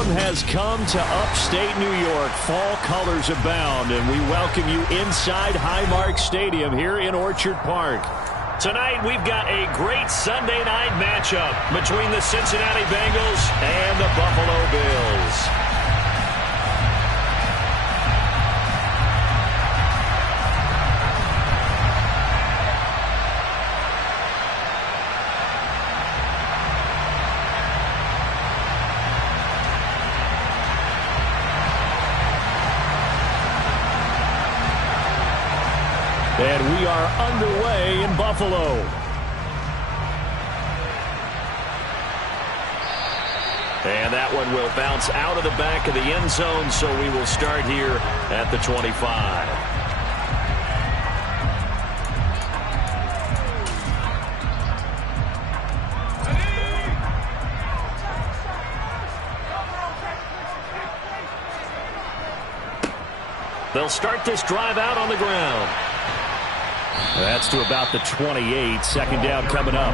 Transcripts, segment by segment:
Autumn has come to upstate New York. Fall colors abound, and we welcome you inside Highmark Stadium here in Orchard Park. Tonight, we've got a great Sunday night matchup between the Cincinnati Bengals and the Buffalo Bills. And we are underway in Buffalo. And that one will bounce out of the back of the end zone, so we will start here at the 25. They'll start this drive out on the ground. That's to about the 28. Second down coming up.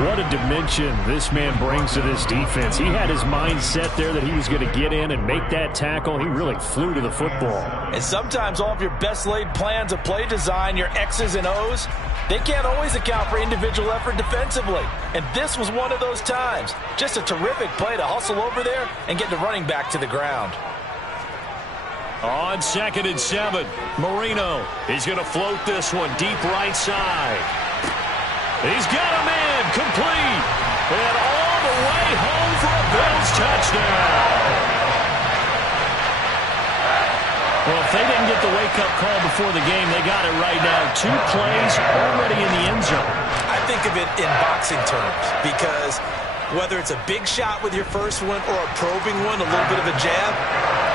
What a dimension this man brings to this defense. He had his mind set there that he was going to get in and make that tackle. He really flew to the football. And sometimes all of your best laid plans of play design, your X's and O's, they can't always account for individual effort defensively. And this was one of those times. Just a terrific play to hustle over there and get the running back to the ground. On 2nd and 7, Marino. He's going to float this one deep right side. He's got a man complete. And all the way home for a Bills touchdown. Well, if they didn't get the wake-up call before the game, they got it right now. 2 plays already in the end zone. I think of it in boxing terms because whether it's a big shot with your first one or a probing one, a little bit of a jab,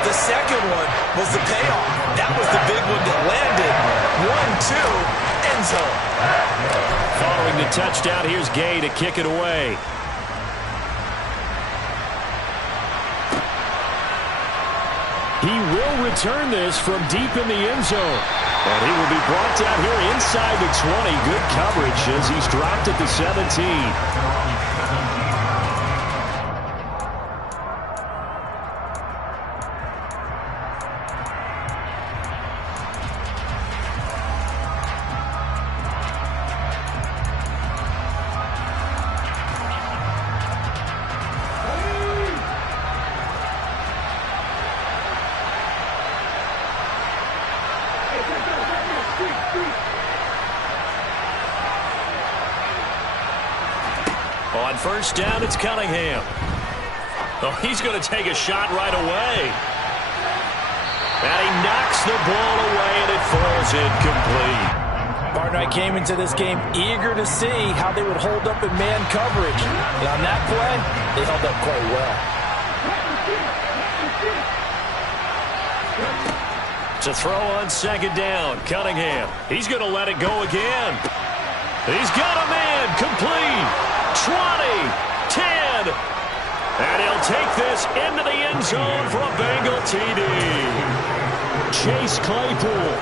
the second one was the payoff. That was the big one that landed. 1-2, end zone. Following the touchdown, here's Gay to kick it away. He will return this from deep in the end zone. And he will be brought down here inside the 20. Good coverage as he's dropped at the 17. On first down, it's Cunningham. Oh, he's going to take a shot right away. And he knocks the ball away, and it falls incomplete. Partner, I came into this game eager to see how they would hold up in man coverage. And on that play, they held up quite well. To throw on 2nd down, Cunningham. He's going to let it go again. He's got a man complete. 20, 10, and he'll take this into the end zone for a Bengal TD. Chase Claypool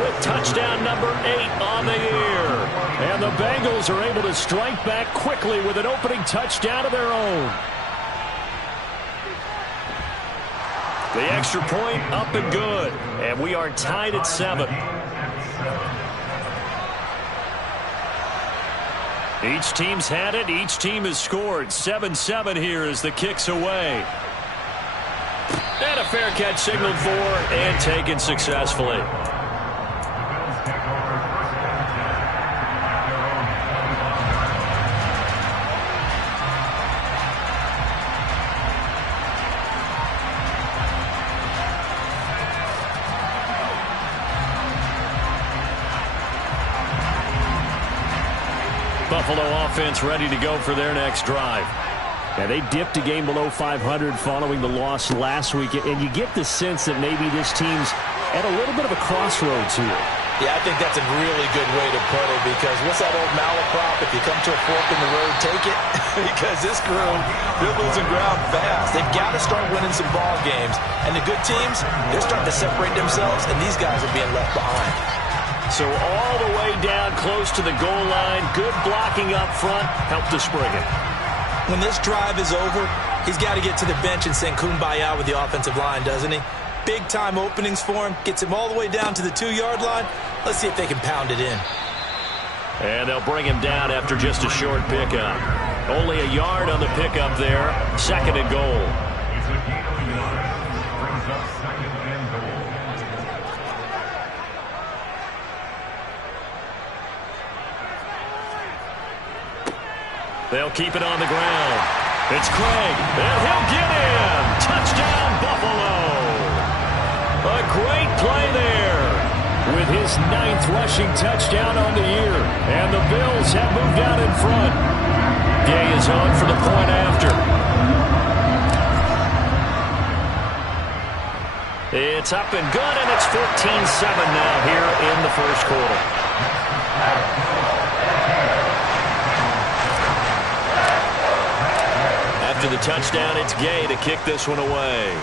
with touchdown number 8 on the year. And the Bengals are able to strike back quickly with an opening touchdown of their own. The extra point up and good, and we are tied at 7. Each team's had it. Each team has scored. 7-7 here as the kick's away. And a fair catch signaled for and taken successfully. Buffalo offense ready to go for their next drive. Yeah, they dipped a game below 500 following the loss last week, and you get the sense that maybe this team's at a little bit of a crossroads here. Yeah, I think that's a really good way to put it because what's that old malaprop? If you come to a fork in the road, take it. Because this crew, they're losing ground fast. They've got to start winning some ball games. And the good teams, they're starting to separate themselves, and these guys are being left behind. So all the way down close to the goal line. Good blocking up front. Helped to spring it. When this drive is over, He's got to get to the bench and sing kumbaya with the offensive line, doesn't he? Big-time openings for him. Gets him all the way down to the 2-yard line. Let's see if they can pound it in. And they'll bring him down after just a short pickup. Only a yard on the pickup there. 2nd and goal. They'll keep it on the ground. It's Craig, and he'll get in. Touchdown, Buffalo. A great play there with his 9th rushing touchdown on the year. And the Bills have moved out in front. Gay is on for the point after. It's up and good, and it's 14-7 now here in the first quarter. After the touchdown, it's Gay to kick this one away.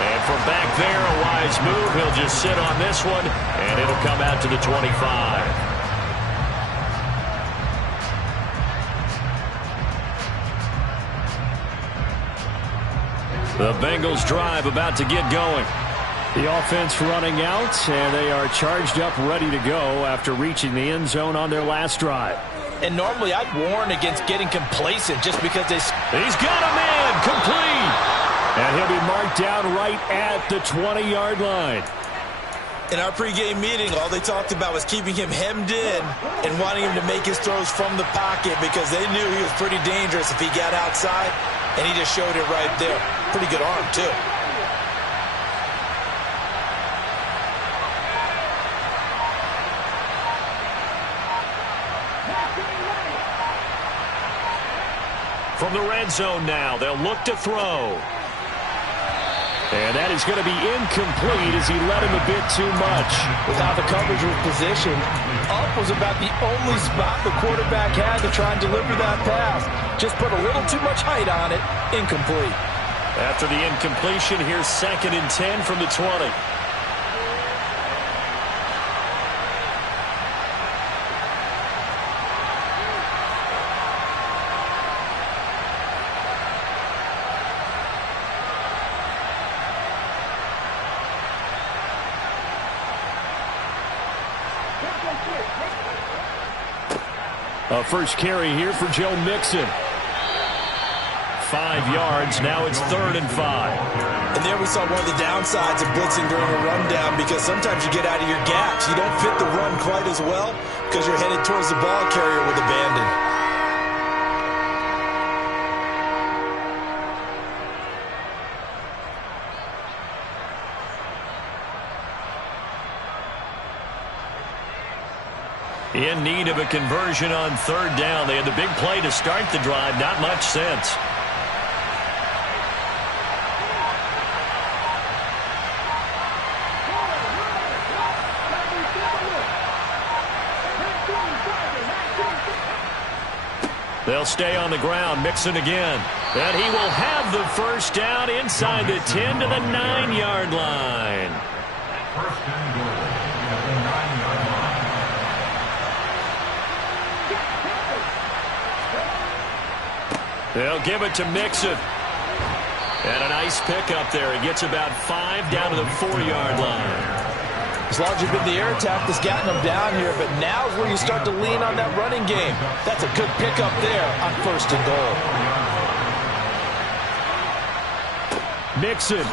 And from back there, a wise move. He'll just sit on this one, and it'll come out to the 25. The Bengals drive about to get going. The offense running out, and they are charged up, ready to go after reaching the end zone on their last drive. And normally I'd warn against getting complacent just because they... He's got a man, complete. And he'll be marked down right at the 20-yard line. In our pregame meeting, all they talked about was keeping him hemmed in and wanting him to make his throws from the pocket because they knew he was pretty dangerous if he got outside, and he just showed it right there. Pretty good arm, too. From the red zone now, they'll look to throw. And that is going to be incomplete as he let him a bit too much. With how the coverage was positioned, up was about the only spot the quarterback had to try and deliver that pass. Just put a little too much height on it. Incomplete. After the incompletion, here's 2nd and 10 from the 20. A first carry here for Joe Mixon. 5 yards. Now it's 3rd and 5. And there we saw one of the downsides of blitzing during a rundown because sometimes you get out of your gaps. You don't fit the run quite as well because you're headed towards the ball carrier with abandon. In need of a conversion on 3rd down. They had the big play to start the drive. Not much sense. They'll stay on the ground. Mixon again. And he will have the first down inside the 10 to the 9-yard line. First and goal. They'll give it to Mixon. And a nice pickup there. He gets about 5 down to the 4-yard line. As long as you've been the air attack that's gotten them down here, but now's where you start to lean on that running game. That's a good pickup there on 1st and goal. Mixon.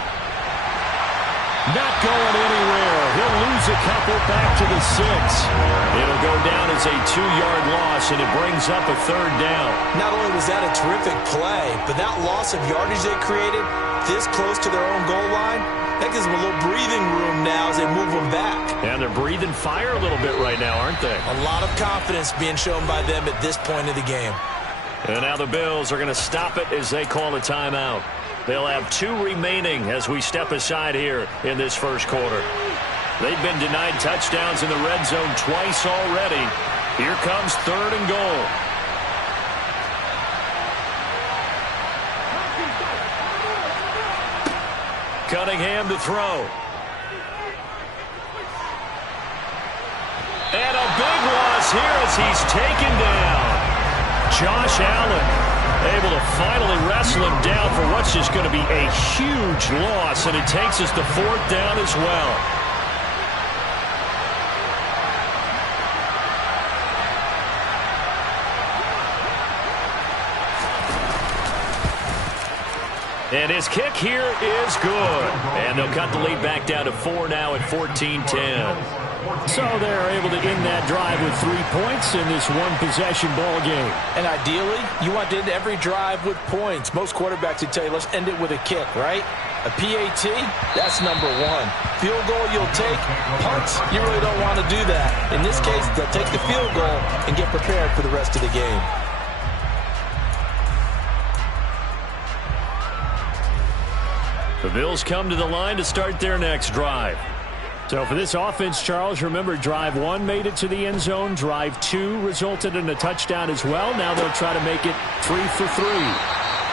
Not going anywhere. He'll lose a couple back to the 6. It'll go down as a 2-yard loss, and it brings up a 3rd down. Not only was that a terrific play, but that loss of yardage they created this close to their own goal line, that gives them a little breathing room now as they move them back. And they're breathing fire a little bit right now, aren't they? A lot of confidence being shown by them at this point of the game. And now the Bills are going to stop it as they call a timeout. They'll have 2 remaining as we step aside here in this first quarter. They've been denied touchdowns in the red zone twice already. Here comes 3rd and goal. Cunningham to throw. And a big loss here as he's taken down. Josh Allen able to finally wrestle him down for what's just going to be a huge loss, and it takes us to 4th down as well. And his kick here is good. And they'll cut the lead back down to 4 now at 14-10. So they're able to end that drive with 3 points in this one-possession ball game. And ideally, you want to end every drive with points. Most quarterbacks would tell you, let's end it with a kick, right? A PAT, that's number 1. Field goal you'll take. Punts, you really don't want to do that. In this case, they'll take the field goal and get prepared for the rest of the game. The Bills come to the line to start their next drive. So for this offense, Charles, remember drive 1 made it to the end zone. Drive 2 resulted in a touchdown as well. Now they'll try to make it 3 for 3.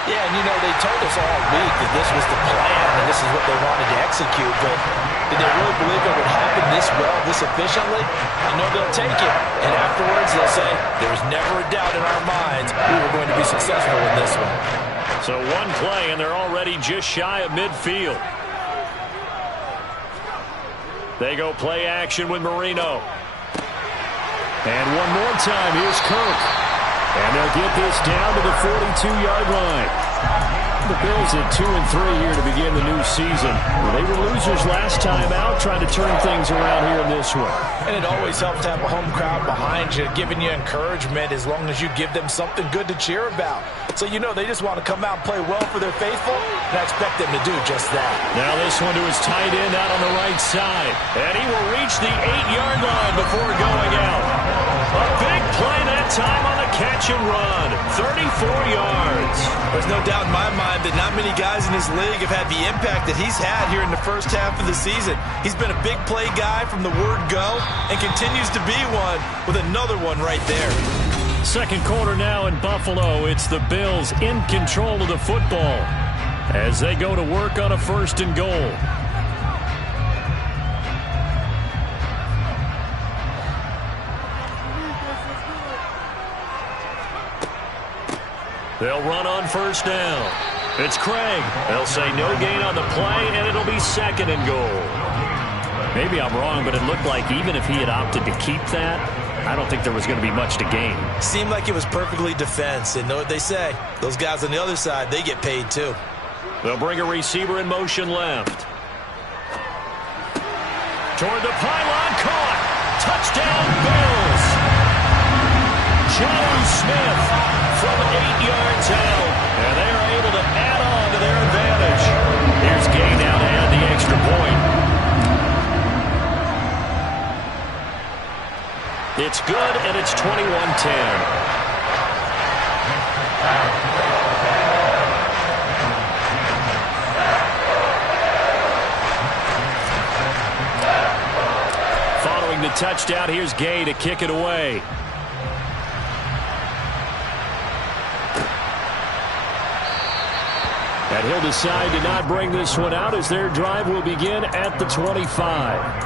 Yeah, and you know, they told us all week that this was the plan and this is what they wanted to execute, but did they really believe it would happen this well, this efficiently? I know they'll take it, and afterwards they'll say, there was never a doubt in our minds we were going to be successful in this one. So one play, and they're already just shy of midfield. They go play action with Marino. And one more time, here's Kirk. And they'll get this down to the 42-yard line. The Bills at 2-3 here to begin the new season. Well, they were losers last time out, trying to turn things around here in this one. And it always helps to have a home crowd behind you, giving you encouragement as long as you give them something good to cheer about. So you know they just want to come out and play well for their faithful, and I expect them to do just that. Now this one to his tight end out on the right side. And he will reach the 8-yard line before going out. A big play that time on the catch and run. 34 yards. There's no doubt in my mind that not many guys in this league have had the impact that he's had here in the first half of the season. He's been a big play guy from the word go and continues to be one with another one right there. Second quarter now in Buffalo. It's the Bills in control of the football as they go to work on a 1st and goal. They'll run on 1st down. It's Craig. They'll say no gain on the play, and it'll be 2nd and goal. Maybe I'm wrong, but it looked like even if he had opted to keep that, I don't think there was going to be much to gain. Seemed like it was perfectly defense, and know what they say. Those guys on the other side, they get paid too. They'll bring a receiver in motion left. Toward the pylon, caught. Touchdown, Bills. Joe Smith from 8 yards out, and they are able to add on to their advantage. Here's Gay now to add the extra point. It's good, and it's 21-10. Following the touchdown, here's Gay to kick it away. And he'll decide to not bring this one out as their drive will begin at the 25.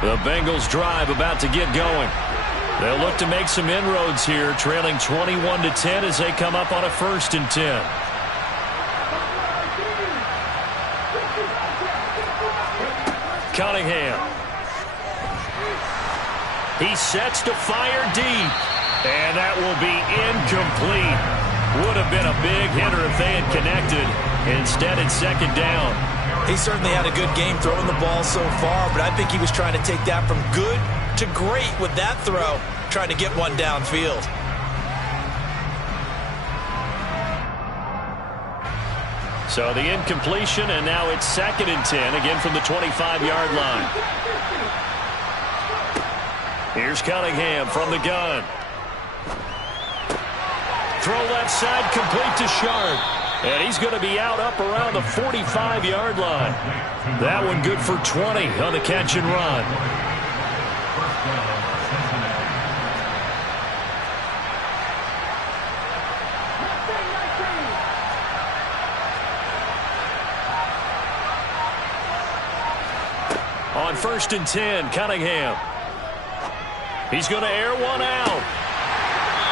The Bengals drive about to get going. They'll look to make some inroads here, trailing 21-10 as they come up on a 1st and 10. Cunningham. He sets to fire deep. And that will be incomplete. Would have been a big hitter if they had connected. Instead, it's 2nd down. He certainly had a good game throwing the ball so far, but I think he was trying to take that from good to great with that throw, trying to get one downfield. So the incompletion, and now it's 2nd and 10, again from the 25-yard line. Here's Cunningham from the gun. Throw left side, complete to Sharp. And he's going to be out up around the 45-yard line. That one good for 20 on the catch and run. first and 10, Cunningham. He's going to air one out.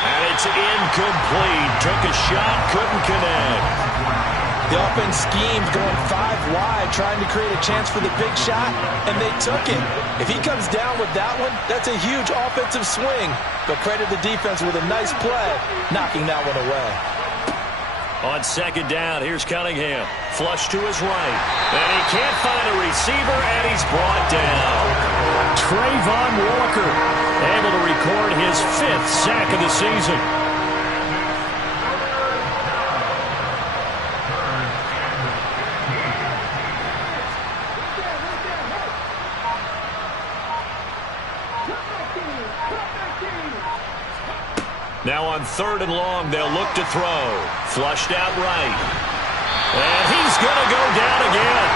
And it's incomplete. Took a shot, couldn't connect. The offense schemed going 5 wide, trying to create a chance for the big shot, and they took it. If he comes down with that one, that's a huge offensive swing. But credit the defense with a nice play, knocking that one away. On second down, here's Cunningham. Flush to his right. And he can't find a receiver, and he's brought down. Trayvon Walker able to record his 5th sack of the season. Now on 3rd and long, they'll look to throw. Flushed out right. And he's going to go down again.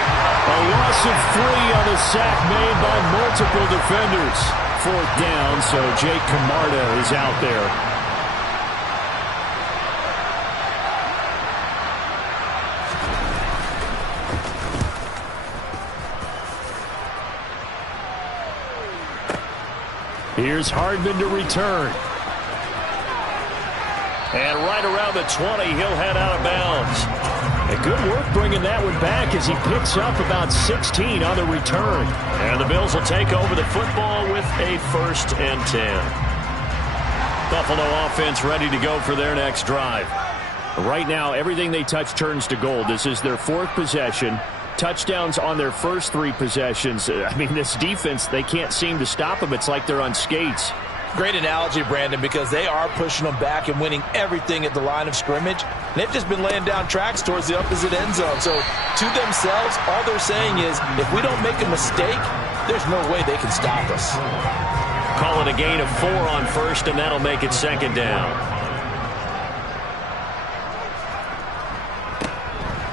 A loss of 3 on the sack made by multiple defenders. 4th down, so Jake Camarda is out there. Here's Hardman to return. And right around the 20, he'll head out of bounds. And good work bringing that one back as he picks up about 16 on the return. And the Bills will take over the football with a 1st and 10. Buffalo offense ready to go for their next drive. Right now, everything they touch turns to gold. This is their 4th possession. Touchdowns on their first 3 possessions. I mean, this defense, they can't seem to stop them. It's like they're on skates. Great analogy, Brandon, because they are pushing them back and winning everything at the line of scrimmage. They've just been laying down tracks towards the opposite end zone. So to themselves, all they're saying is, if we don't make a mistake, there's no way they can stop us. Call it a gain of 4 on 1st, and that'll make it 2nd down.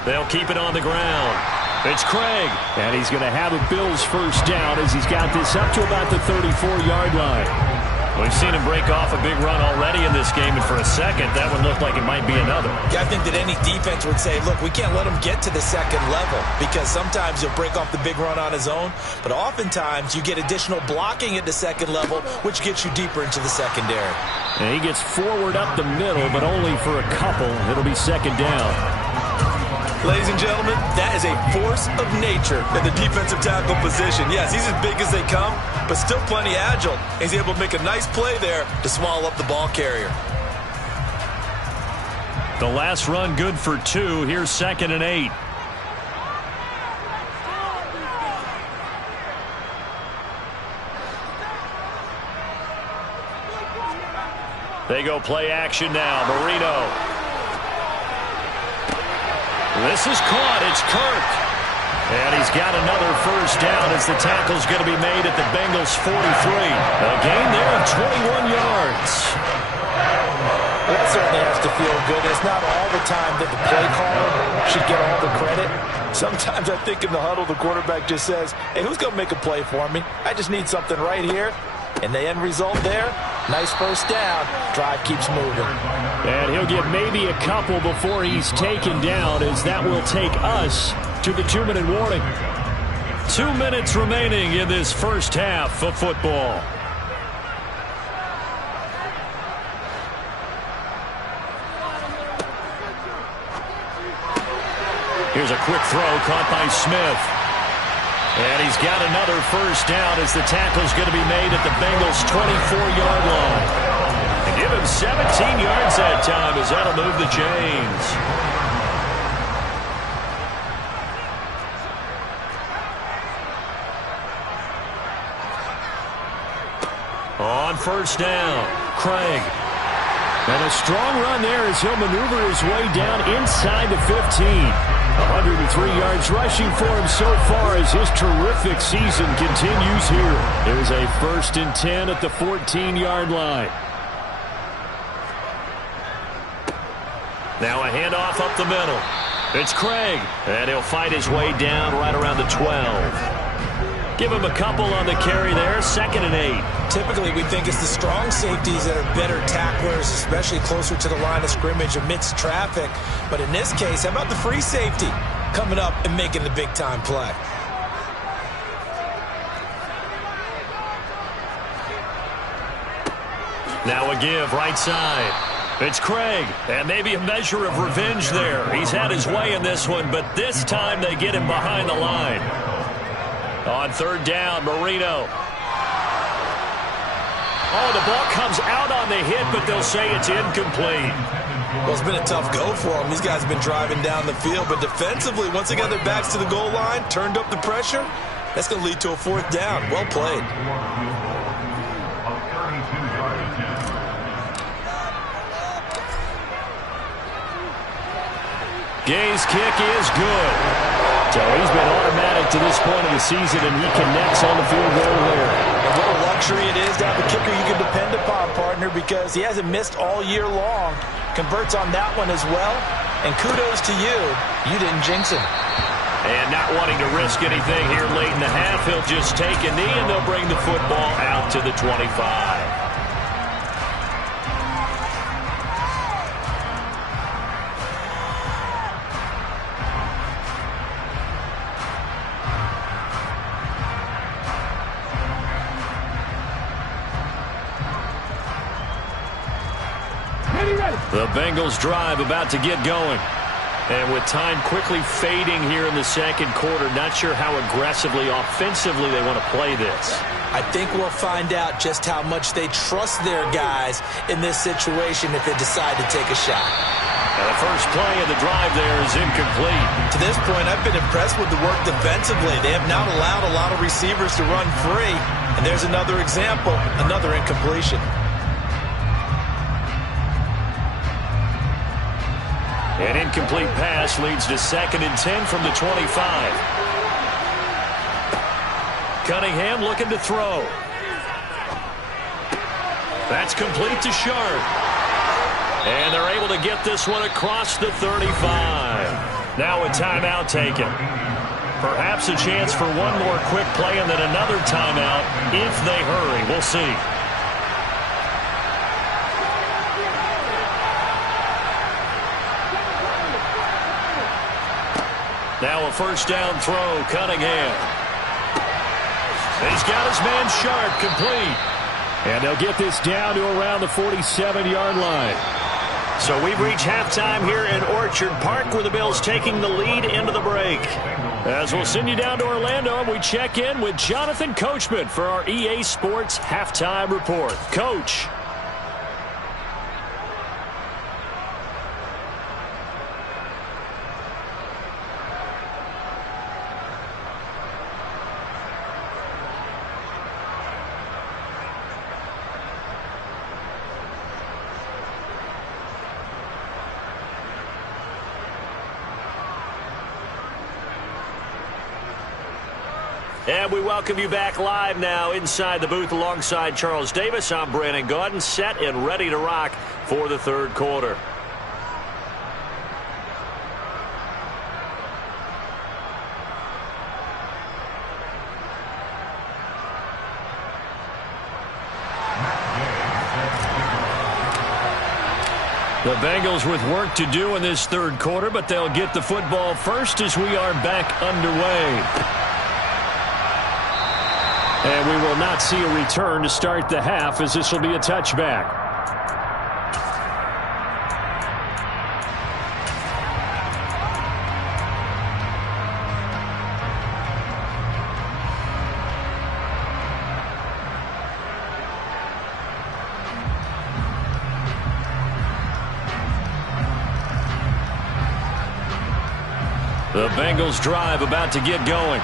They'll keep it on the ground. It's Craig. And he's going to have a Bills 1st down as he's got this up to about the 34-yard line. We've seen him break off a big run already in this game, and for a second, that one looked like it might be another. Yeah, I think that any defense would say, look, we can't let him get to the 2nd level, because sometimes he'll break off the big run on his own, but oftentimes you get additional blocking at the 2nd level, which gets you deeper into the secondary. And he gets forward up the middle, but only for a couple. It'll be 2nd down. Ladies and gentlemen, that is a force of nature in the defensive tackle position. Yes, he's as big as they come, but still plenty agile. He's able to make a nice play there to swallow up the ball carrier. The last run good for 2. Here's 2nd and 8. They go play action now. Marino. This is caught. It's Kirk. And he's got another 1st down as the tackle's going to be made at the Bengals 43. A gain there of 21 yards. Well, that certainly has to feel good. It's not all the time that the play caller should get all the credit. Sometimes I think in the huddle, the quarterback just says, hey, who's going to make a play for me? I just need something right here. And the end result there, nice 1st down. Drive keeps moving. And he'll get maybe a couple before he's taken down, as that will take us to the 2-minute warning. 2 minutes remaining in this 1st half of football. Here's a quick throw caught by Smith. And he's got another 1st down as the tackle's going to be made at the Bengals 24-yard line. And give him 17 yards that time as that'll move the chains. On 1st down, Craig. And a strong run there as he'll maneuver his way down inside the 15. 103 yards rushing for him so far as his terrific season continues here. There's a 1st and 10 at the 14-yard line. Now a handoff up the middle. It's Craig. And he'll fight his way down right around the 12. Give him a couple on the carry there. 2nd and 8. Typically, we think it's the strong safeties that are better tacklers, especially closer to the line of scrimmage amidst traffic. But in this case, how about the free safety coming up and making the big-time play? Now a give right side. It's Craig, and maybe a measure of revenge there. He's had his way in this one, but this time they get him behind the line. On third down, Marino. Oh, the ball comes out on the hit, but they'll say it's incomplete. Well, it's been a tough go for them. These guys have been driving down the field, but defensively, once they got their backs to the goal line, turned up the pressure, that's going to lead to a fourth down. Well played. Gay's kick is good. So he's been automatic to this point of the season, and he connects on the field goal there. And what a luxury it is to have a kicker you can depend upon, partner, because he hasn't missed all year long. Converts on that one as well. And kudos to you. You didn't jinx him. And not wanting to risk anything here late in the half, he'll just take a knee, and they'll bring the football out to the 25. The Bengals drive about to get going. And with time quickly fading here in the second quarter, not sure how aggressively, offensively they want to play this. I think we'll find out just how much they trust their guys in this situation if they decide to take a shot. And the first play of the drive there is incomplete. To this point, I've been impressed with the work defensively. They have not allowed a lot of receivers to run free. And there's another example, another incompletion. An incomplete pass leads to 2nd and 10 from the 25. Cunningham looking to throw. That's complete to Sharp. And they're able to get this one across the 35. Now a timeout taken. Perhaps a chance for one more quick play and then another timeout if they hurry. We'll see. Now a first down throw, Cunningham. He's got his man Sharp, complete. And they'll get this down to around the 47-yard line. So we've reached halftime here in Orchard Park, where the Bills taking the lead into the break. As we'll send you down to Orlando, and we check in with Jonathan Coachman for our EA Sports Halftime Report. Coach. And we welcome you back live now inside the booth alongside Charles Davis. I'm Brandon Gaudin, set and ready to rock for the third quarter. The Bengals with work to do in this third quarter, but they'll get the football first as we are back underway. And we will not see a return to start the half, as this will be a touchback. The Bengals drive about to get going.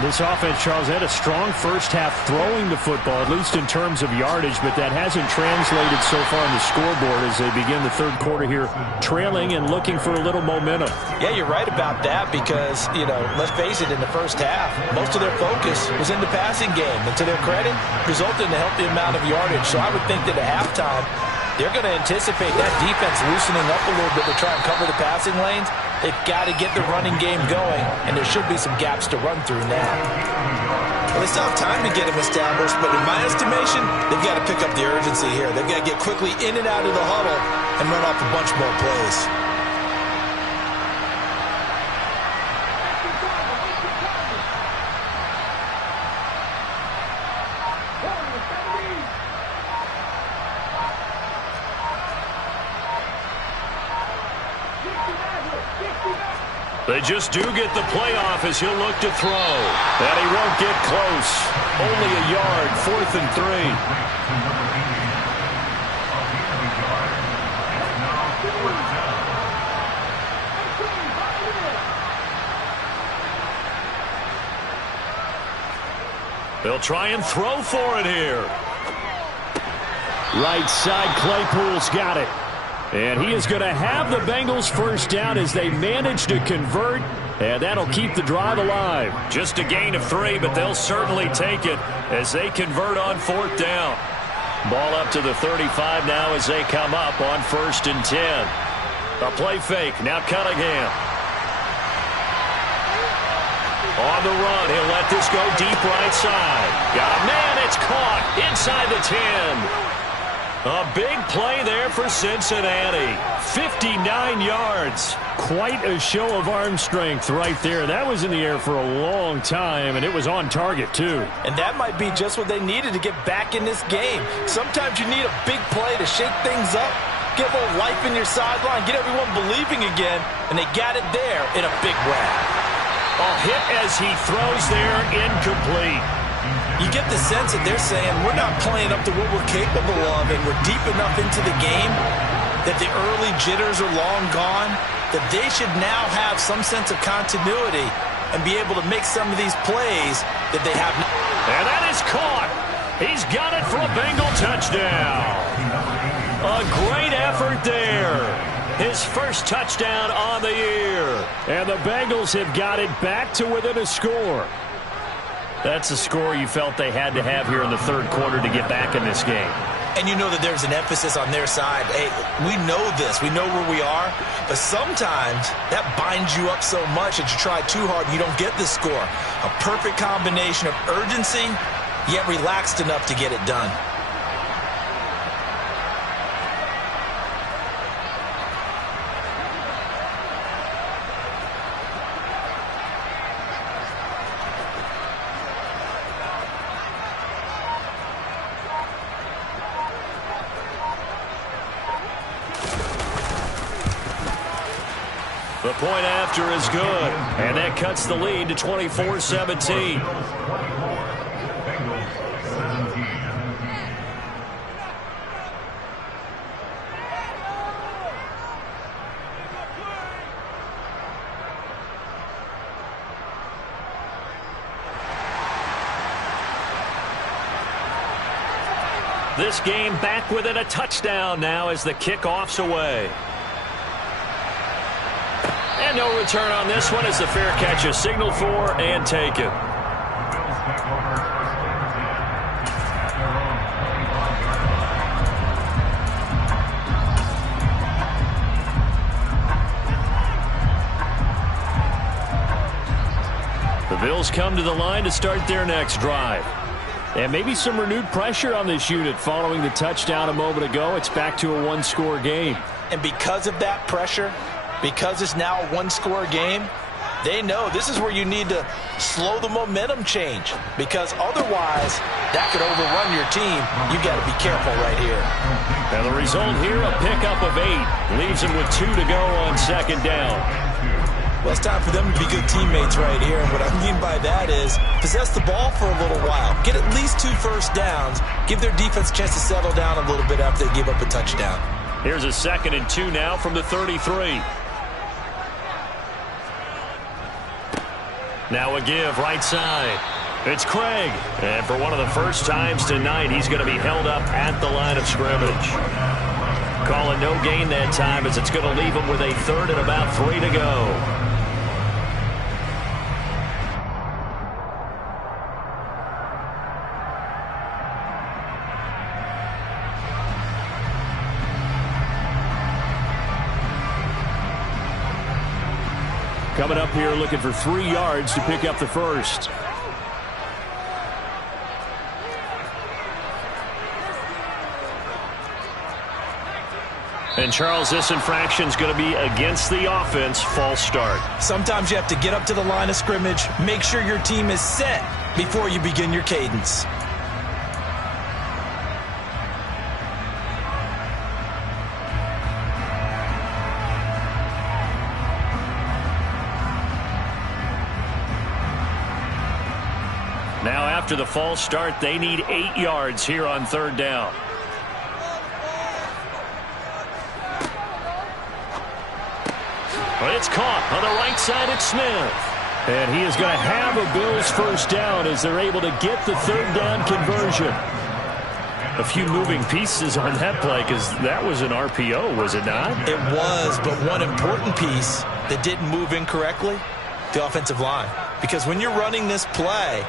This offense, Charles, had a strong first half throwing the football, at least in terms of yardage, but that hasn't translated so far on the scoreboard as they begin the third quarter here, trailing and looking for a little momentum. Yeah, you're right about that because, you know, let's face it, in the first half, most of their focus was in the passing game. And to their credit, resulted in a healthy amount of yardage. So I would think that at halftime, they're going to anticipate that defense loosening up a little bit to try and cover the passing lanes. They've got to get the running game going, and there should be some gaps to run through now. Well, they still have time to get them established, but in my estimation, they've got to pick up the urgency here. They've got to get quickly in and out of the huddle and run off a bunch more plays. They just do get the playoff as he'll look to throw. And he won't get close. Only a yard, 4th and 3. They'll try and throw for it here. Right side, Claypool's got it. And he is going to have the Bengals first down as they manage to convert. And that'll keep the drive alive. Just a gain of 3, but they'll certainly take it as they convert on 4th down. Ball up to the 35 now as they come up on 1st and 10. A play fake. Now Cunningham. On the run, he'll let this go deep right side. Got a man, it's caught inside the 10. A big play there for Cincinnati. 59 yards. Quite a show of arm strength right there. That was in the air for a long time, and it was on target, too. And that might be just what they needed to get back in this game. Sometimes you need a big play to shake things up, get a little life in your sideline, get everyone believing again, and they got it there in a big way. A hit as he throws there, incomplete. You get the sense that they're saying we're not playing up to what we're capable of, and we're deep enough into the game that the early jitters are long gone, that they should now have some sense of continuity and be able to make some of these plays that they have. And that is caught. He's got it for a Bengal touchdown. A great effort there. His first touchdown on the year. And the Bengals have got it back to within a score. That's a score you felt they had to have here in the 3rd quarter to get back in this game. And you know that there's an emphasis on their side. Hey, we know this. We know where we are. But sometimes that binds you up so much that you try too hard and you don't get the score. A perfect combination of urgency, yet relaxed enough to get it done. The point after is good, and that cuts the lead to 24-17. This game back within a touchdown now as the kickoff's away. And no return on this one as the fair catch is signaled for and taken. The Bills come to the line to start their next drive. And maybe some renewed pressure on this unit following the touchdown a moment ago. It's back to a one-score game. And because of that pressure, because it's now a one-score game, they know this is where you need to slow the momentum change, because otherwise that could overrun your team. You got to be careful right here. And the result here, a pickup of 8. Leaves them with 2 to go on 2nd down. Well, it's time for them to be good teammates right here. And what I mean by that is possess the ball for a little while. Get at least 2 first downs. Give their defense a chance to settle down a little bit after they give up a touchdown. Here's a 2nd and 2 now from the 33. Now a give right side. It's Craig. And for one of the first times tonight, he's going to be held up at the line of scrimmage. Calling no gain that time as it's going to leave him with a 3rd and about 3 to go. Coming up here looking for 3 yards to pick up the first. And Charles, this infraction is going to be against the offense. False start. Sometimes you have to get up to the line of scrimmage, make sure your team is set before you begin your cadence. after the false start. They need 8 yards here on third down. But it's caught on the right side. It's Smith. And he is going to have a Bills first down as they're able to get the third down conversion. A few moving pieces on that play because that was an RPO, was it not? It was, but one important piece that didn't move incorrectly, the offensive line. Because when you're running this play,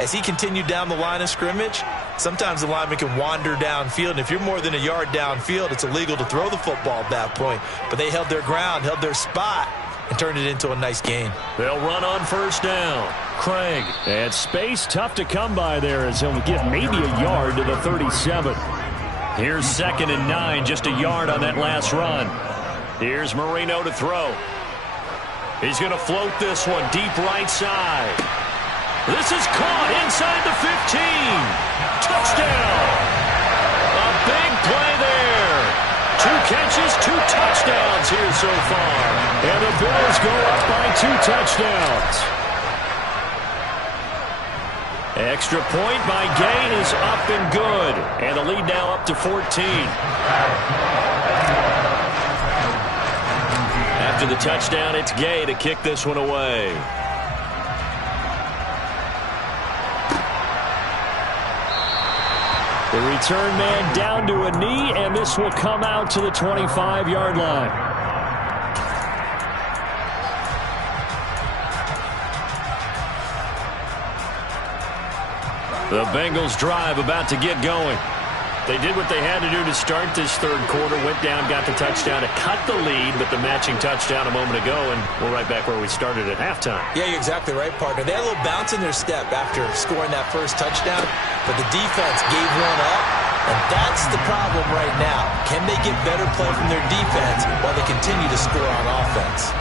as he continued down the line of scrimmage, sometimes the lineman can wander downfield. And if you're more than a yard downfield, it's illegal to throw the football at that point. But they held their ground, held their spot, and turned it into a nice gain. They'll run on first down. Craig. And space tough to come by there as he'll get maybe a yard to the 37. Here's 2nd and 9, just a yard on that last run. Here's Marino to throw. He's going to float this one deep right side. This is caught inside the 15. Touchdown. A big play there. 2 catches, 2 touchdowns here so far. And the Bills go up by 2 touchdowns. Extra point by Gay is up and good. And the lead now up to 14. After the touchdown, it's Gay to kick this one away. The return man down to a knee, and this will come out to the 25-yard line. The Bengals drive about to get going. They did what they had to do to start this third quarter, went down, got the touchdown to cut the lead, but the matching touchdown a moment ago, and we're right back where we started at halftime. Yeah, you're exactly right, partner. They had a little bounce in their step after scoring that first touchdown, but the defense gave one up, and that's the problem right now. Can they get better play from their defense while they continue to score on offense?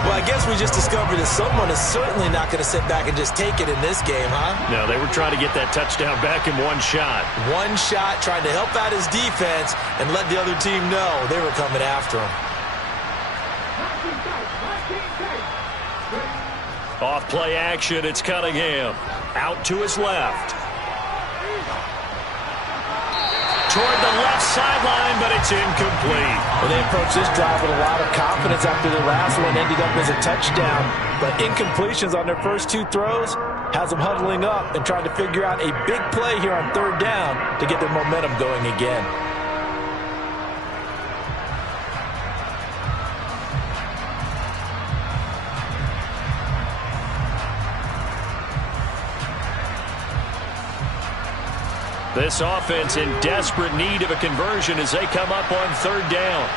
Well, I guess we just discovered that someone is certainly not going to sit back and just take it in this game, huh? No, they were trying to get that touchdown back in one shot. One shot, trying to help out his defense and let the other team know they were coming after him. Off play action, it's Cunningham. Out to his left. Toward the left sideline, but it's incomplete. Well, they approached this drive with a lot of confidence after the last one ended up as a touchdown. But incompletions on their first 2 throws has them huddling up and trying to figure out a big play here on third down to get their momentum going again. This offense in desperate need of a conversion as they come up on third down.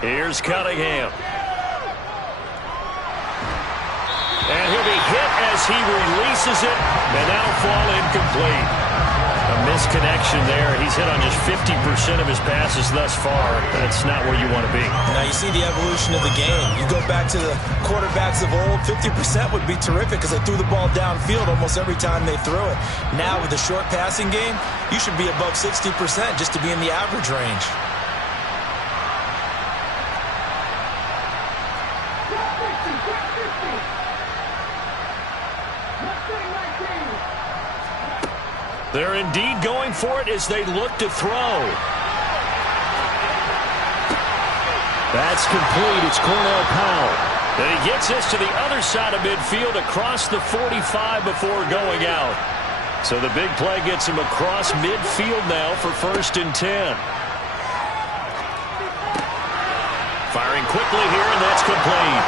Here's Cunningham. And he'll be hit as he releases it, and that'll fall incomplete. A misconnection there. He's hit on just 50% of his passes thus far. That's not where you want to be. Now you see the evolution of the game. You go back to the quarterbacks of old, 50% would be terrific because they threw the ball downfield almost every time they threw it. Now with the short passing game, you should be above 60% just to be in the average range. They're indeed going for it as they look to throw. That's complete. It's Cornell Powell. And he gets this to the other side of midfield across the 45 before going out. So the big play gets him across midfield now for 1st and 10. Firing quickly here, and that's complete.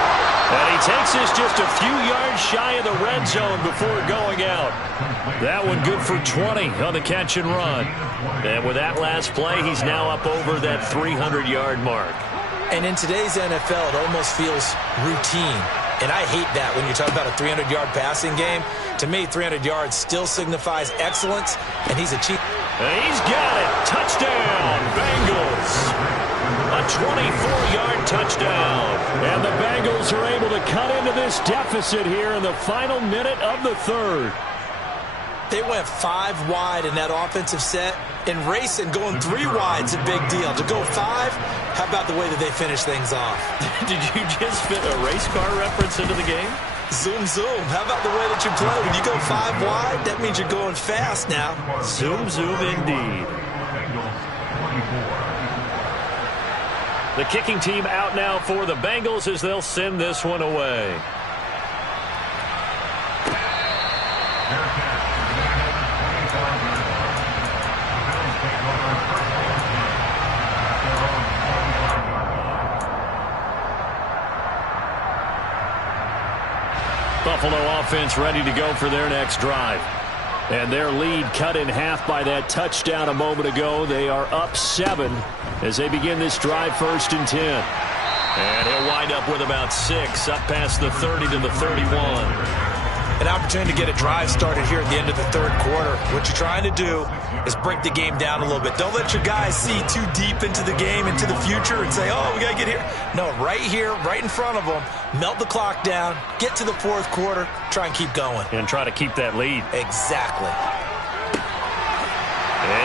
And he takes this just a few yards shy of the red zone before going out. That one good for 20 on the catch and run. And with that last play, he's now up over that 300-yard mark. And in today's NFL, it almost feels routine. And I hate that when you talk about a 300-yard passing game. To me, 300 yards still signifies excellence, and he's achieved. And he's got it. Touchdown, Bengals. A 24-yard touchdown. And the Bengals are able to cut into this deficit here in the final minute of the third. They went 5 wide in that offensive set. And racing, going 3 wide's a big deal. To go 5, how about the way that they finish things off? Did you just fit a race car reference into the game? Zoom, zoom. How about the way that you play? When you go 5 wide, that means you're going fast now. Zoom, zoom indeed. The kicking team out now for the Bengals as they'll send this one away. Buffalo offense ready to go for their next drive. And their lead cut in half by that touchdown a moment ago. They are up 7 as they begin this drive, 1st and 10. And he'll wind up with about 6 up past the 30 to the 31. An opportunity to get a drive started here at the end of the 3rd quarter. What you're trying to do is break the game down a little bit. Don't let your guys see too deep into the game, into the future, and say, oh, we got to get here. No, right here, right in front of them, melt the clock down, get to the 4th quarter, try and keep going. And try to keep that lead. Exactly.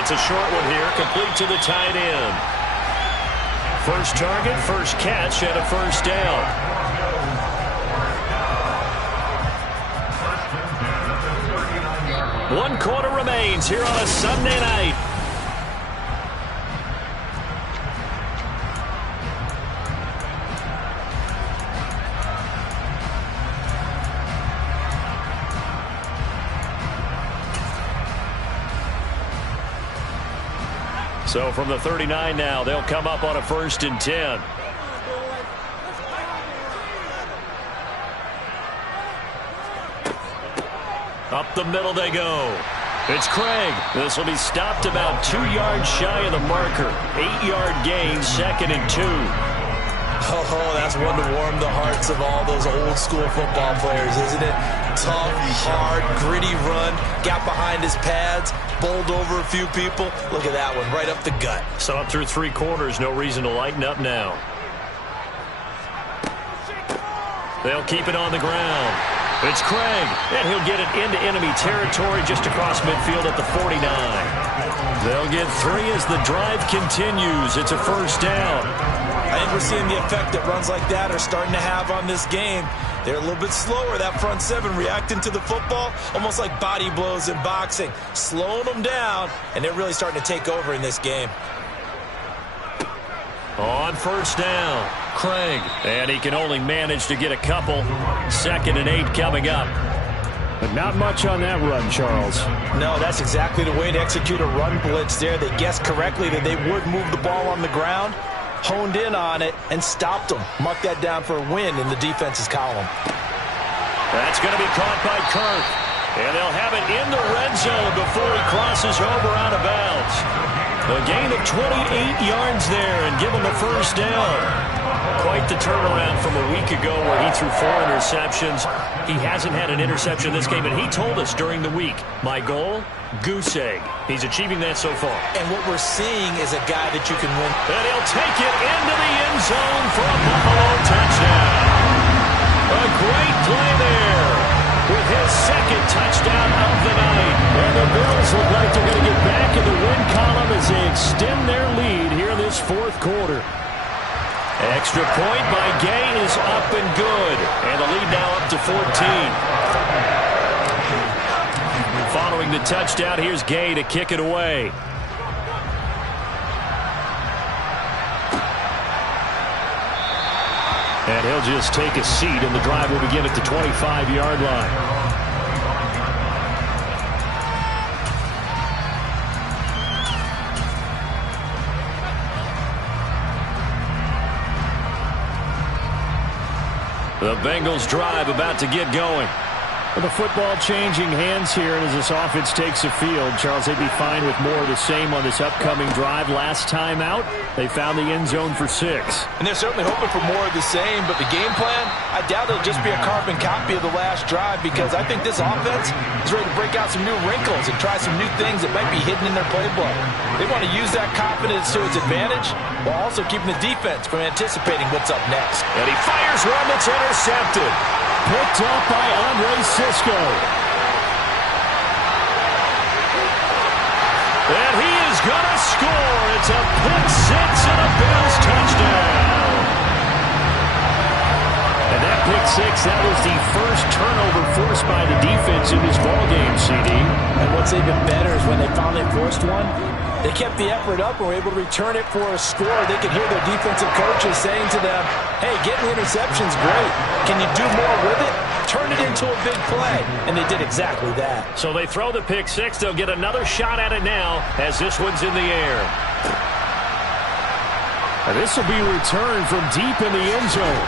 It's a short one here, complete to the tight end. First target, first catch, and a 1st down. 1 quarter remains here on a Sunday night. So from the 39 now, they'll come up on a 1st and 10. Up the middle they go. It's Craig. This will be stopped about 2 yards shy of the marker. 8-yard gain, 2nd and 2. Oh, that's one to warm the hearts of all those old school football players, isn't it? Tough, hard, gritty run. Got behind his pads, bowled over a few people. Look at that one, right up the gut. So up through 3 quarters, no reason to lighten up now. They'll keep it on the ground. It's Craig, and he'll get it into enemy territory just across midfield at the 49. They'll get 3 as the drive continues. It's a 1st down. I think we're seeing the effect that runs like that are starting to have on this game. They're a little bit slower, that front 7, reacting to the football, almost like body blows in boxing, slowing them down, and they're really starting to take over in this game. On 1st down, Craig, and he can only manage to get a couple. 2nd and 8 coming up. But not much on that run, Charles. No, that's exactly the way to execute a run blitz there. They guessed correctly that they would move the ball on the ground, honed in on it, and stopped them. Mark that down for a win in the defense's column. That's going to be caught by Kirk. And they'll have it in the red zone before he crosses over out of bounds. A gain of 28 yards there and give him a 1st down. Quite the turnaround from a week ago where he threw 4 interceptions. He hasn't had an interception this game, and he told us during the week, my goal, goose egg. He's achieving that so far. And what we're seeing is a guy that you can win. And he'll take it into the end zone for a Buffalo touchdown. A great play there with his 2nd touchdown of the night. And the Bills look like they're going to get back in the win column as they extend their lead here in this 4th quarter. Extra point by Gay is up and good. And the lead now up to 14. Following the touchdown, here's Gay to kick it away. And he'll just take a seat, and the drive will begin at the 25-yard line. The Bengals drive about to get going. With the football changing hands here, and as this offense takes the field, Charles, they'd be fine with more of the same on this upcoming drive. Last time out, they found the end zone for 6. And they're certainly hoping for more of the same, but the game plan, I doubt it'll just be a carbon copy of the last drive, because I think this offense is ready to break out some new wrinkles and try some new things that might be hidden in their playbook. They want to use that confidence to its advantage while also keeping the defense from anticipating what's up next. And he fires one that's intercepted. Picked up by Andre Sisco. And he is going to score. It's a pick six and a Bills touchdown. And that pick six, that was the first turnover forced by the defense in this ballgame, CD. And what's even better is when they finally forced one, they kept the effort up and were able to return it for a score. They could hear their defensive coaches saying to them, hey, getting the interception's great. Can you do more with it? Turn it into a big play. And they did exactly that. So they throw the pick six. They'll get another shot at it now as this one's in the air. And this will be returned from deep in the end zone.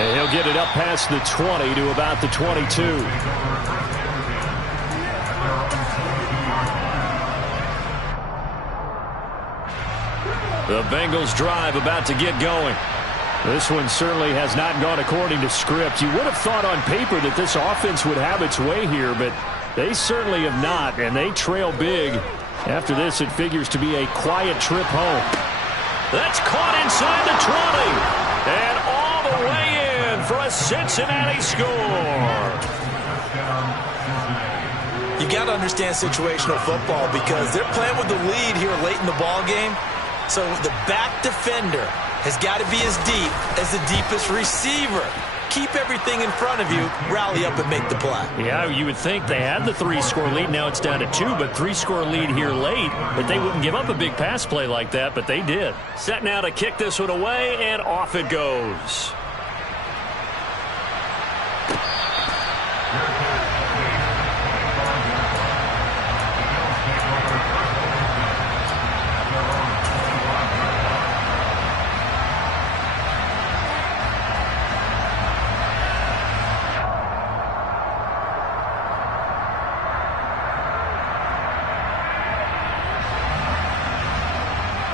And he'll get it up past the 20 to about the 22. The Bengals drive about to get going. This one certainly has not gone according to script. You would have thought on paper that this offense would have its way here, but they certainly have not, and they trail big. After this, it figures to be a quiet trip home. That's caught inside the 20. And all the way in for a Cincinnati score. You got to understand situational football because they're playing with the lead here late in the ball game. So the back defender has got to be as deep as the deepest receiver. Keep everything in front of you, rally up and make the play. Yeah, you would think they had the 3-score lead. Now it's down to 2, but 3-score lead here late. But they wouldn't give up a big pass play like that, but they did. Set now to kick this one away, and off it goes.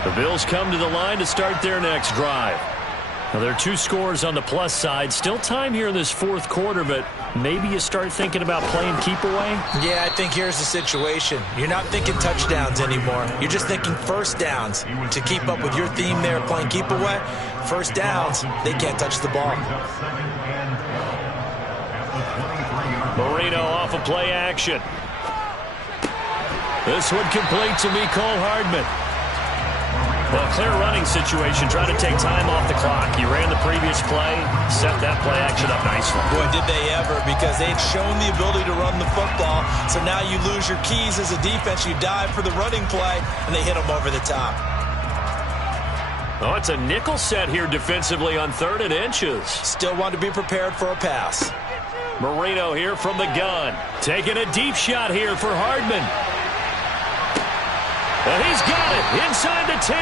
The Bills come to the line to start their next drive. Now, there are 2 scores on the plus side. Still time here in this fourth quarter, but maybe you start thinking about playing keep away? Yeah, I think here's the situation. You're not thinking touchdowns anymore. You're just thinking first downs. To keep up with your theme there, playing keep away, first downs, they can't touch the ball. Marino off of play action. This one complete to Mecole Hardman. Well, clear running situation, trying to take time off the clock. You ran the previous play, set that play action up nicely. Boy, did they ever, because they'd shown the ability to run the football. So now you lose your keys as a defense. You dive for the running play, and they hit them over the top. Oh, it's a nickel set here defensively on 3rd and inches. Still want to be prepared for a pass. Marino here from the gun. Taking a deep shot here for Hardman. And he's got it inside the 10.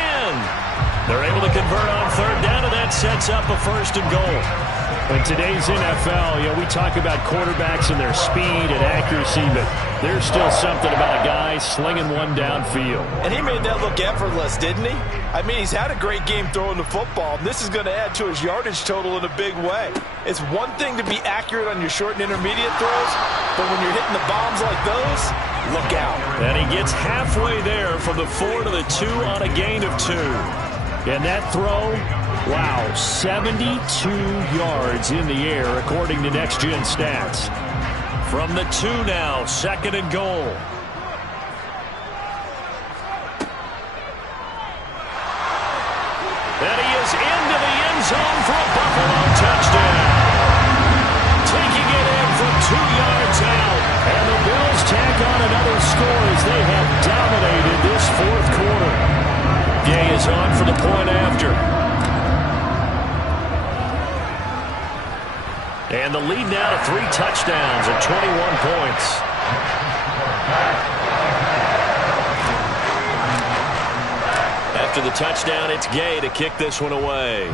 They're able to convert on 3rd down, and that sets up a 1st and goal. In today's NFL, we talk about quarterbacks and their speed and accuracy, but there's still something about a guy slinging one downfield. And he made that look effortless, didn't he? I mean, he's had a great game throwing the football, and this is going to add to his yardage total in a big way. It's one thing to be accurate on your short and intermediate throws, but when you're hitting the bombs like those, look out. And he gets halfway there from the 4 to the 2 on a gain of 2. And that throw, wow, 72 yards in the air, according to Next Gen Stats. From the 2 now, 2nd and goal. And he is into the end zone for a Buffalo touchdown. Taking it in from 2 yards out. And the Bills tack on another score as they have dominated this fourth quarter. Gay is on for the point after. And the lead now to 3 touchdowns at 21 points. After the touchdown, it's Gay to kick this one away.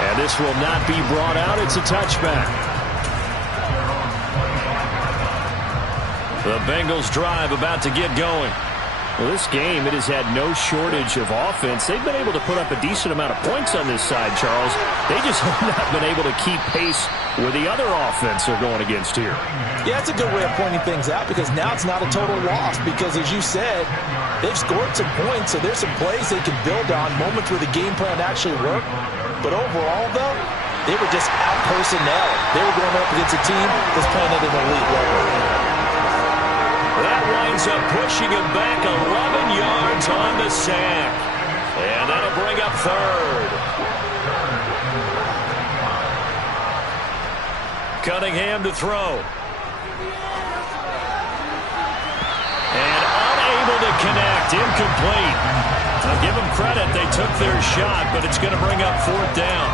And this will not be brought out. It's a touchback. The Bengals drive about to get going. Well, this game, it has had no shortage of offense. They've been able to put up a decent amount of points on this side, Charles. They just have not been able to keep pace with the other offense they're going against here. Yeah, it's a good way of pointing things out because now it's not a total loss because, as you said, they've scored some points, so there's some plays they can build on, moments where the game plan actually worked. But overall, though, They were just out-personnel. They were going up against a team that's playing at an elite level. That winds up pushing him back 11 yards on the sack. And that'll bring up third. Cunningham to throw. And unable to connect. Incomplete. I'll give them credit. They took their shot, but it's going to bring up fourth down.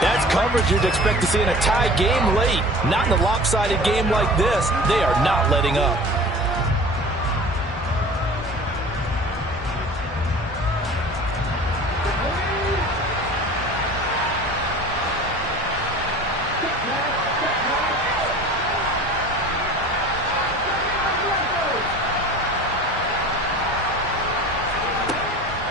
That's coverage you'd expect to see in a tie game late. Not in a lopsided game like this. They are not letting up.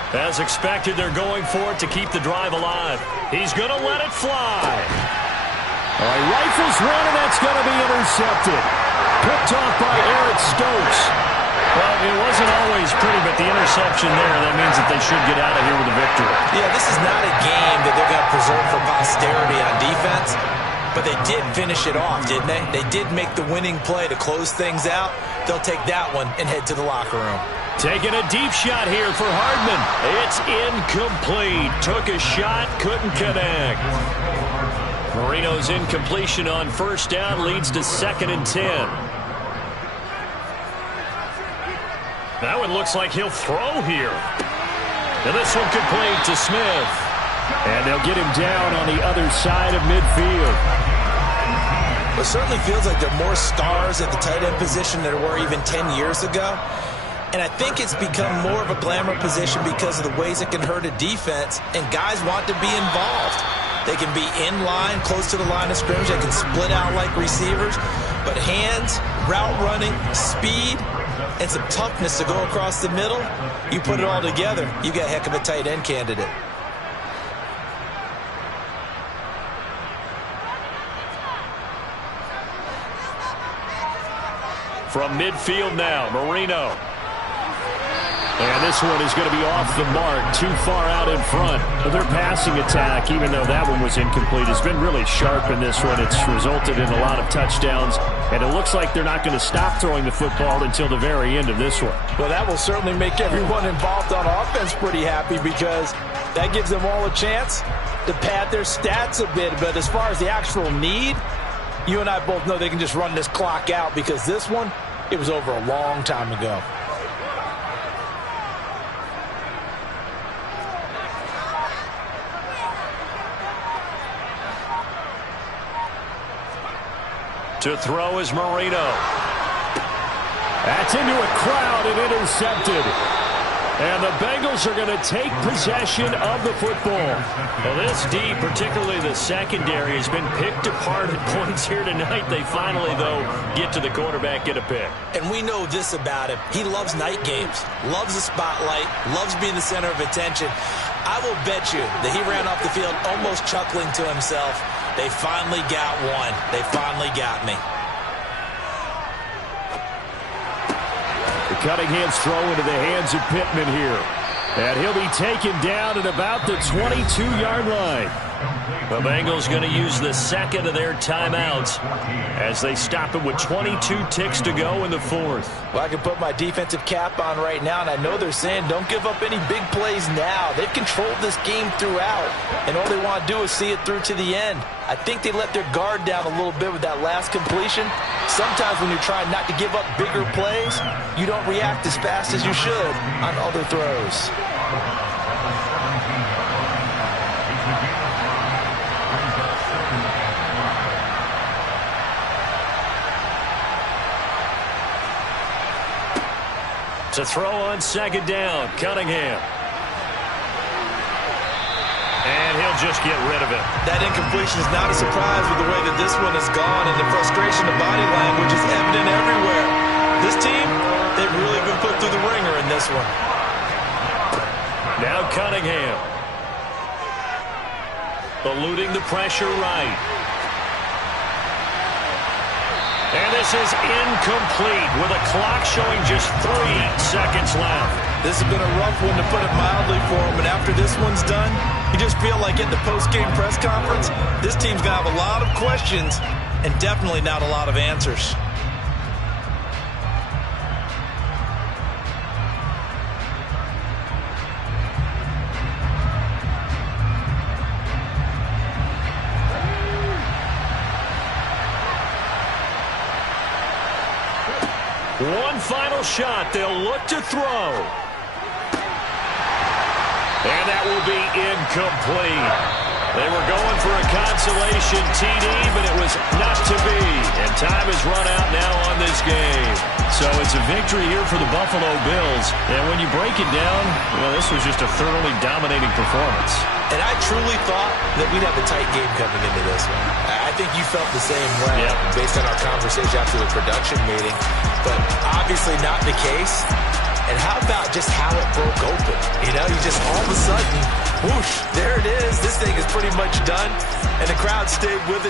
As expected, they're going for it to keep the drive alive. He's going to let it fly. All right, rifles one, and that's going to be intercepted. Picked off by Eric Stokes. Well, it wasn't always pretty, but the interception there, that means that they should get out of here with a victory. Yeah, this is not a game that they're going to preserve for posterity on defense, but they did finish it off, didn't they? They did make the winning play to close things out. They'll take that one and head to the locker room. Taking a deep shot here for Hardman. It's incomplete. Took a shot, couldn't connect. Marino's incompletion on first down leads to 2nd and 10. That one looks like he'll throw here. And this one complete to Smith. And they'll get him down on the other side of midfield. It certainly feels like there are more stars at the tight end position than there were even 10 years ago. And I think it's become more of a glamour position because of the ways it can hurt a defense, and guys want to be involved. They can be in line, close to the line of scrimmage. They can split out like receivers. But hands, route running, speed, and some toughness to go across the middle, you put it all together, you got a heck of a tight end candidate. From midfield now, Marino. And this one is going to be off the mark, too far out in front. But their passing attack, even though that one was incomplete, has been really sharp in this one. It's resulted in a lot of touchdowns, and it looks like they're not going to stop throwing the football until the very end of this one. Well, that will certainly make everyone involved on offense pretty happy because that gives them all a chance to pad their stats a bit. But as far as the actual need, you and I both know they can just run this clock out because this one, it was over a long time ago. To throw is Marino. That's into a crowd and intercepted. And the Bengals are going to take possession of the football. Well, this D, particularly the secondary, has been picked apart at points here tonight. They finally, though, get to the quarterback, get a pick. And we know this about him. He loves night games, loves the spotlight, loves being the center of attention. I will bet you that he ran off the field almost chuckling to himself. They finally got one. They finally got me. The Cunningham's throw into the hands of Pittman here. And he'll be taken down at about the 22-yard line. The Bengals going to use the second of their timeouts as they stop it with 22 ticks to go in the fourth. Well, I can put my defensive cap on right now, and I know they're saying don't give up any big plays now. They've controlled this game throughout, and all they want to do is see it through to the end. I think they let their guard down a little bit with that last completion. Sometimes when you're trying not to give up bigger plays, you don't react as fast as you should on other throws. To throw on second down, Cunningham. And he'll just get rid of it. That incompletion is not a surprise with the way that this one has gone, and the frustration of body language is evident everywhere. This team, they've really been put through the ringer in this one. Now Cunningham. Eluding the pressure right. And this is incomplete with a clock showing just 3 seconds left. This has been a rough one, to put it mildly, for him. And after this one's done, you just feel like at the post-game press conference, this team's going to have a lot of questions and definitely not a lot of answers. One final shot. They'll look to throw. And that will be incomplete. They were going for a consolation TD, but it was not to be. And time has run out now on this game. So it's a victory here for the Buffalo Bills. And when you break it down, well, this was just a thoroughly dominating performance. And I truly thought that we'd have a tight game coming into this one. I think you felt the same way based on our conversation after the production meeting. But obviously not the case. And how about just how it broke open? You know, you just all of a sudden, whoosh, there it is. This thing is pretty much done. And the crowd stayed with it.